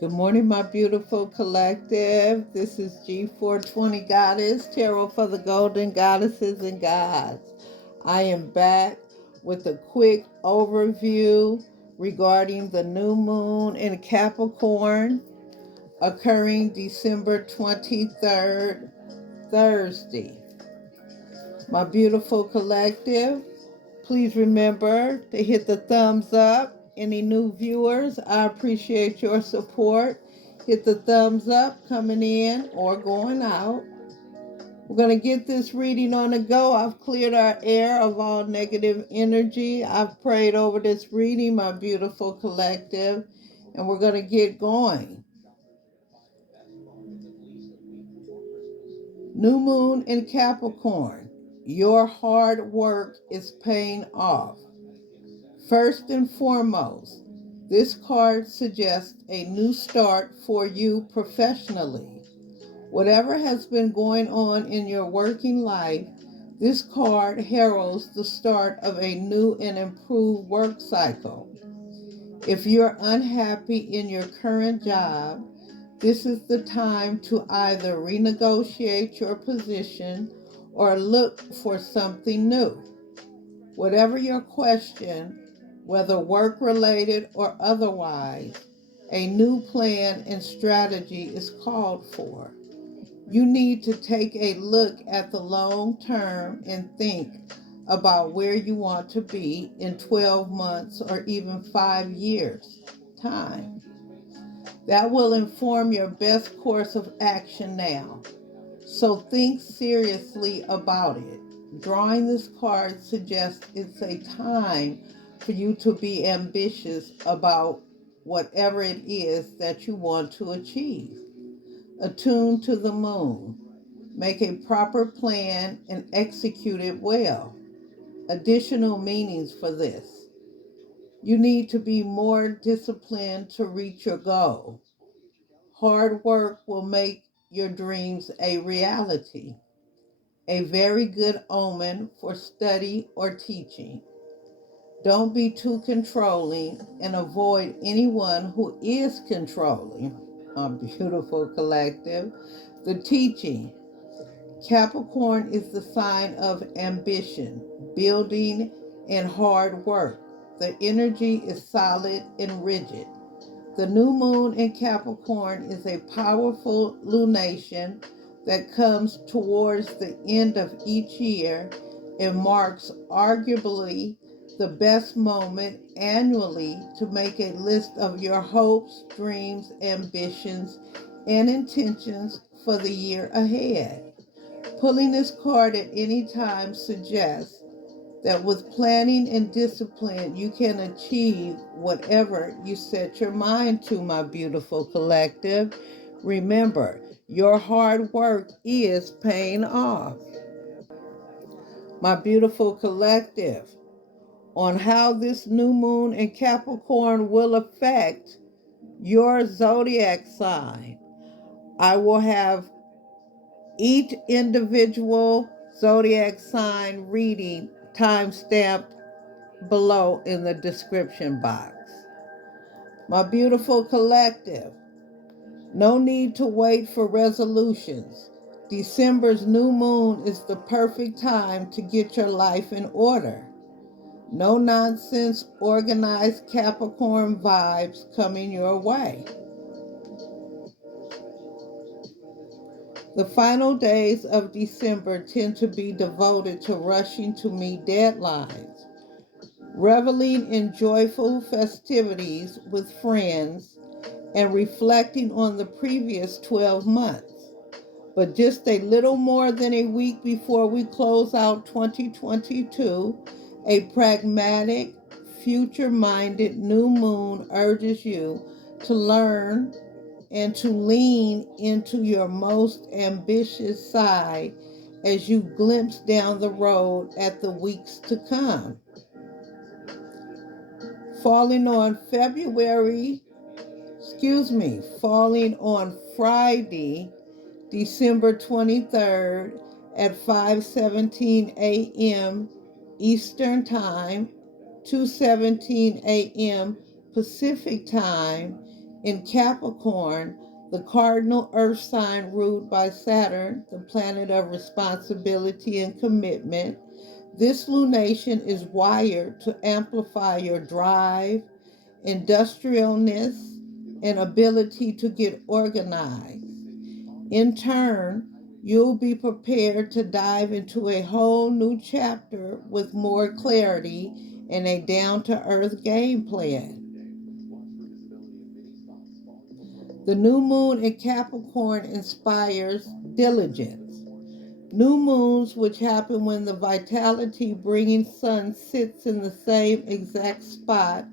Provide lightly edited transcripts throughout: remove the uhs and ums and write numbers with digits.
Good morning, my beautiful collective. This is G420 Goddess, Tarot for the Golden Goddesses and Gods. I am back with a quick overview regarding the new moon in Capricorn occurring December 23rd, Thursday. My beautiful collective, please remember to hit the thumbs up. Any new viewers, I appreciate your support. Hit the thumbs up coming in or going out. We're going to get this reading on the go. I've cleared our air of all negative energy. I've prayed over this reading, my beautiful collective, and we're going to get going. New moon in Capricorn. Your hard work is paying off. First and foremost, this card suggests a new start for you professionally. Whatever has been going on in your working life, this card heralds the start of a new and improved work cycle. If you're unhappy in your current job, this is the time to either renegotiate your position or look for something new. Whatever your question, whether work-related or otherwise, a new plan and strategy is called for. You need to take a look at the long term and think about where you want to be in 12 months or even 5 years' time. That will inform your best course of action now. So think seriously about it. Drawing this card suggests it's a time for you to be ambitious about whatever it is that you want to achieve. Attune to the moon. Make a proper plan and execute it well. Additional meanings for this. You need to be more disciplined to reach your goal. Hard work will make your dreams a reality. A very good omen for study or teaching. Don't be too controlling and avoid anyone who is controlling. A beautiful collective. The teaching. Capricorn is the sign of ambition, building, and hard work. The energy is solid and rigid. The new moon in Capricorn is a powerful lunation that comes towards the end of each year and marks arguably the best moment annually to make a list of your hopes, dreams, ambitions, and intentions for the year ahead. Pulling this card at any time suggests that with planning and discipline, you can achieve whatever you set your mind to, my beautiful collective. Remember, your hard work is paying off. My beautiful collective, on how this new moon in Capricorn will affect your zodiac sign. I will have each individual zodiac sign reading time-stamped below in the description box. My beautiful collective, no need to wait for resolutions. December's new moon is the perfect time to get your life in order. No nonsense, organized Capricorn vibes coming your way. The final days of December tend to be devoted to rushing to meet deadlines, reveling in joyful festivities with friends, and reflecting on the previous 12 months. But just a little more than a week before we close out 2022, a pragmatic, future-minded new moon urges you to learn and to lean into your most ambitious side as you glimpse down the road at the weeks to come. Falling on Friday, December 23rd at 5:17 a.m. Eastern Time, 2:17 a.m. Pacific Time, In Capricorn, the cardinal earth sign ruled by Saturn, the planet of responsibility and commitment, this lunation is wired to amplify your drive, industrialness, and ability to get organized. In turn, you'll be prepared to dive into a whole new chapter with more clarity and a down to earth game plan. The new moon in Capricorn inspires diligence. New moons, which happen when the vitality bringing sun sits in the same exact spot,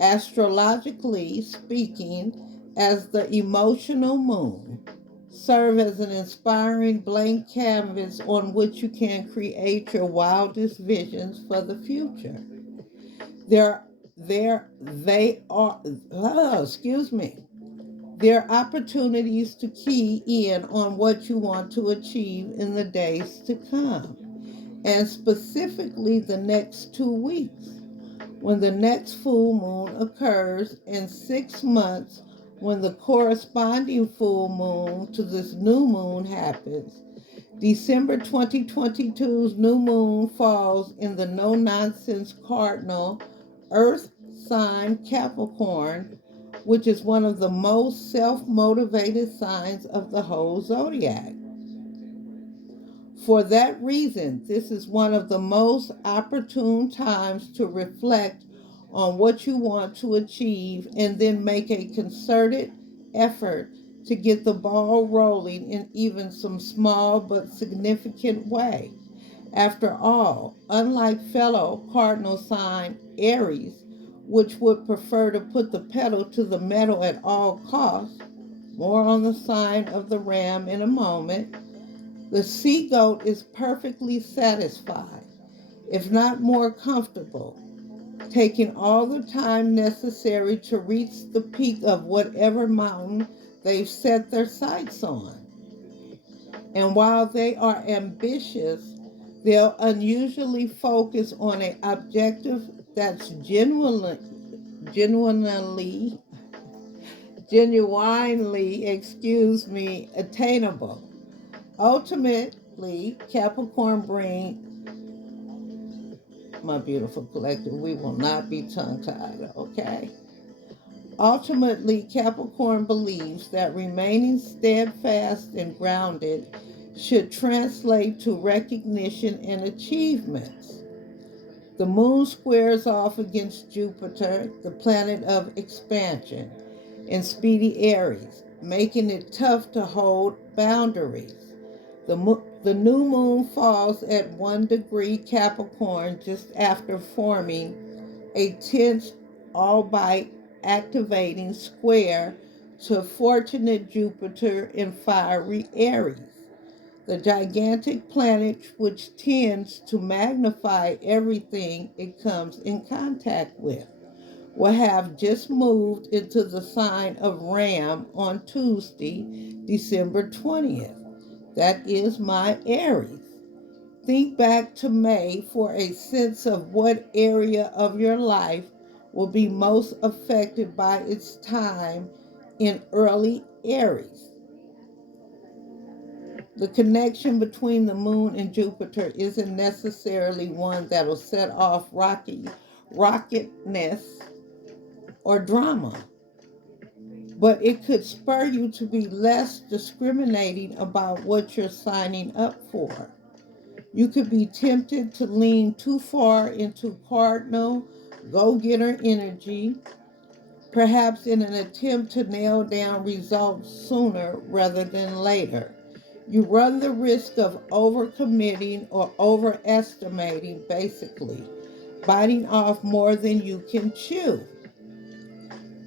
astrologically speaking, as the emotional moon, serve as an inspiring blank canvas on which you can create your wildest visions for the future. There, they are, excuse me. There are opportunities to key in on what you want to achieve in the days to come, and specifically the next 2 weeks. When the next full moon occurs in 6 months, when the corresponding full moon to this new moon happens. December 2022's new moon falls in the no nonsense cardinal earth sign Capricorn, which is one of the most self motivated signs of the whole zodiac. For that reason, this is one of the most opportune times to reflect on what you want to achieve and then make a concerted effort to get the ball rolling in even some small but significant way. After all, unlike fellow cardinal sign Aries, which would prefer to put the pedal to the metal at all costs, more on the sign of the ram in a moment, the sea goat is perfectly satisfied, if not more comfortable, taking all the time necessary to reach the peak of whatever mountain they've set their sights on. And while they are ambitious, they'll unusually focus on an objective that's genuinely, attainable. Ultimately, Capricorn brings, my beautiful collective, we will not be tongue tied, okay? Ultimately, Capricorn believes that remaining steadfast and grounded should translate to recognition and achievements. The moon squares off against Jupiter, the planet of expansion, in speedy Aries, making it tough to hold boundaries. The new moon falls at 1 degree Capricorn just after forming a tense, albeit activating square to fortunate Jupiter in fiery Aries. The gigantic planet, which tends to magnify everything it comes in contact with, will have just moved into the sign of Ram on Tuesday, December 20th. That is my Aries. Think back to May for a sense of what area of your life will be most affected by its time in early Aries. The connection between the moon and Jupiter isn't necessarily one that'll set off rocketness or drama, but it could spur you to be less discriminating about what you're signing up for. You could be tempted to lean too far into cardinal, go getter energy, perhaps in an attempt to nail down results sooner rather than later. You run the risk of overcommitting or overestimating, basically, biting off more than you can chew.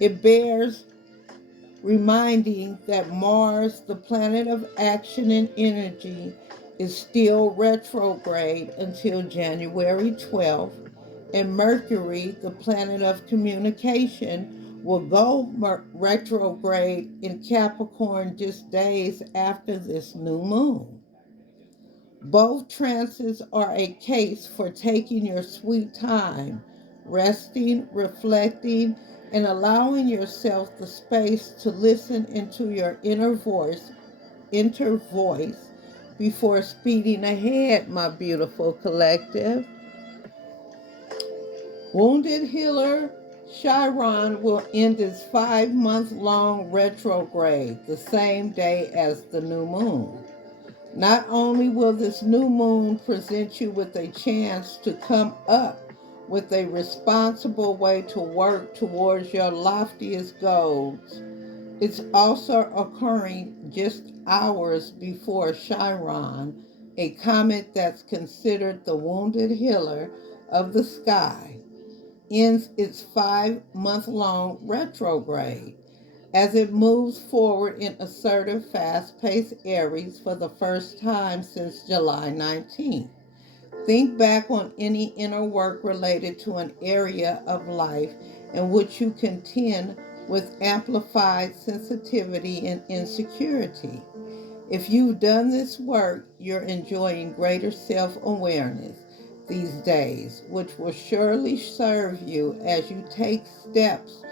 It bears reminding that Mars, the planet of action and energy, is still retrograde until January 12th, and Mercury, the planet of communication, will go retrograde in Capricorn just days after this new moon. Both trances are a case for taking your sweet time, resting, reflecting, and allowing yourself the space to listen into your inner voice before speeding ahead, my beautiful collective. Wounded healer Chiron will end its 5-month-long retrograde the same day as the new moon. Not only will this new moon present you with a chance to come up with a responsible way to work towards your loftiest goals, it's also occurring just hours before Chiron, a comet that's considered the wounded healer of the sky, ends its 5-month-long retrograde as it moves forward in assertive, fast-paced Aries for the first time since July 19th. Think back on any inner work related to an area of life in which you contend with amplified sensitivity and insecurity. If you've done this work, you're enjoying greater self-awareness these days, which will surely serve you as you take steps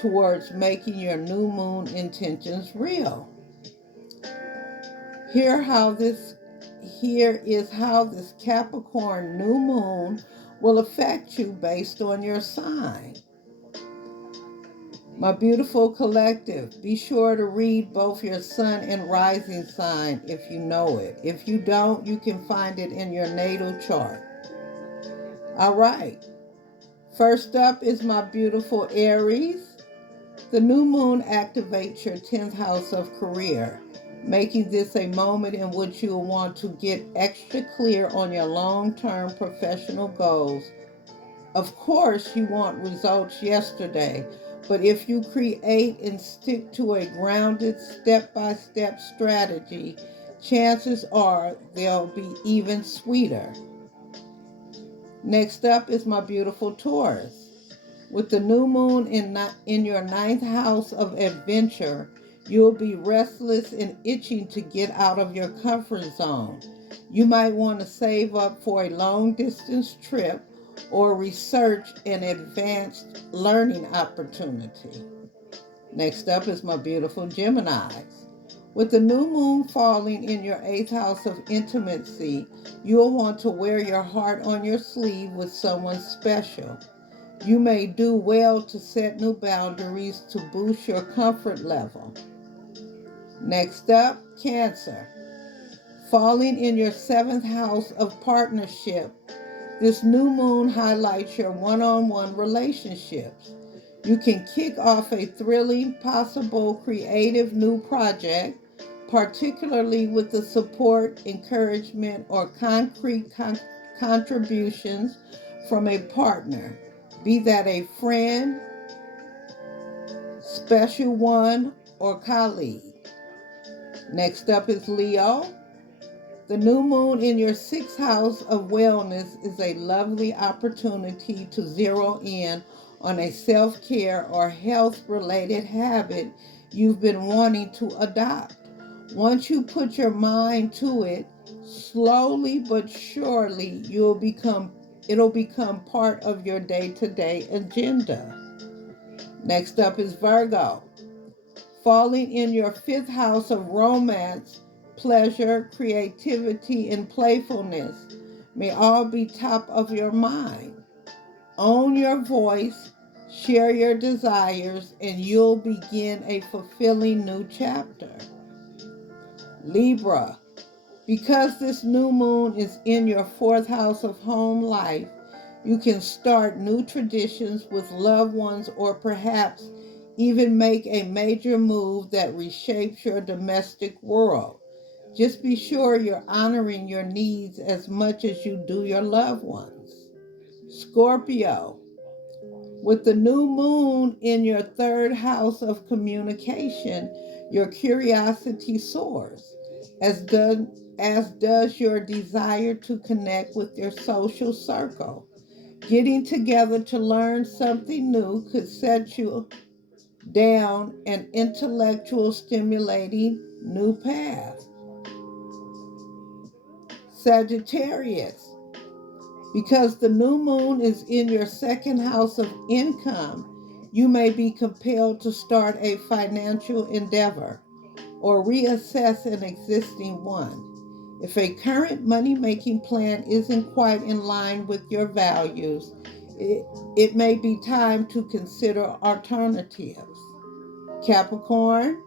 towards making your new moon intentions real. Here is how this Capricorn new moon will affect you based on your sign. My beautiful collective, be sure to read both your sun and rising sign if you know it. If you don't, you can find it in your natal chart. All right. First up is my beautiful Aries. The new moon activates your 10th house of career, making this a moment in which you will want to get extra clear on your long-term professional goals. Of course, you want results yesterday, but if you create and stick to a grounded step-by-step strategy, chances are they'll be even sweeter. Next up is my beautiful Taurus. With the new moon in your 9th house of adventure, you'll be restless and itching to get out of your comfort zone. You might want to save up for a long distance trip or research an advanced learning opportunity. Next up is my beautiful Geminis. With the new moon falling in your 8th house of intimacy, you'll want to wear your heart on your sleeve with someone special. You may do well to set new boundaries to boost your comfort level. Next up, Cancer. Falling in your 7th house of partnership, this new moon highlights your one-on-one relationships. You can kick off a thrilling, possible, creative new project, particularly with the support, encouragement, or concrete contributions from a partner, be that a friend, special one, or colleague. Next up is Leo. The new moon in your 6th house of wellness is a lovely opportunity to zero in on a self-care or health-related habit you've been wanting to adopt. Once you put your mind to it, slowly but surely it'll become part of your day-to-day agenda. Next up is Virgo. Falling in your 5th house of romance, pleasure, creativity, and playfulness may all be top of your mind. Own your voice, share your desires, and you'll begin a fulfilling new chapter. Libra. Because this new moon is in your 4th house of home life, you can start new traditions with loved ones or perhaps even make a major move that reshapes your domestic world. Just be sure you're honoring your needs as much as you do your loved ones. Scorpio. With the new moon in your 3rd house of communication, your curiosity soars, as does your desire to connect with your social circle. Getting together to learn something new could set you down an intellectual stimulating new path. Sagittarius. Because the new moon is in your 2nd house of income, You may be compelled to start a financial endeavor or reassess an existing one. If a current money making plan isn't quite in line with your values, it may be time to consider alternatives. Capricorn,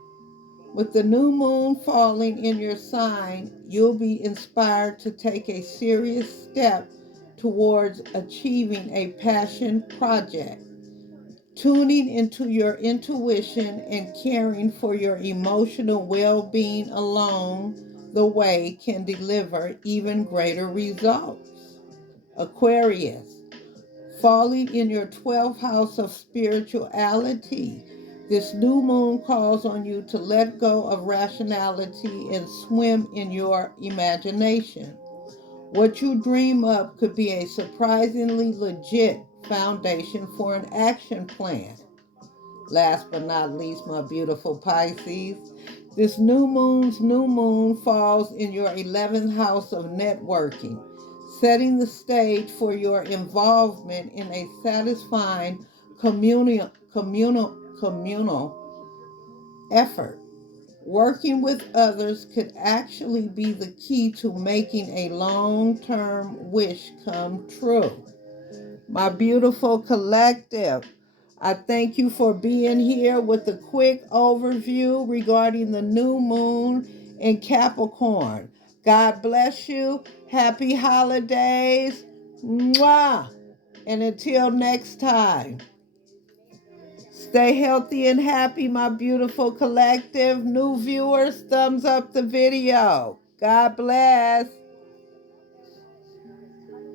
with the new moon falling in your sign, you'll be inspired to take a serious step towards achieving a passion project. Tuning into your intuition and caring for your emotional well being along the way can deliver even greater results. Aquarius, falling in your 12th house of spirituality, this new moon calls on you to let go of rationality and swim in your imagination. What you dream up could be a surprisingly legit foundation for an action plan. Last but not least, my beautiful Pisces, this new moon falls in your 11th house of networking, setting the stage for your involvement in a satisfying communal effort. Working with others could actually be the key to making a long-term wish come true. My beautiful collective, I thank you for being here with a quick overview regarding the new moon in Capricorn. God bless you. Happy holidays. Mwah. And until next time, stay healthy and happy, my beautiful collective. New viewers, thumbs up the video. God bless.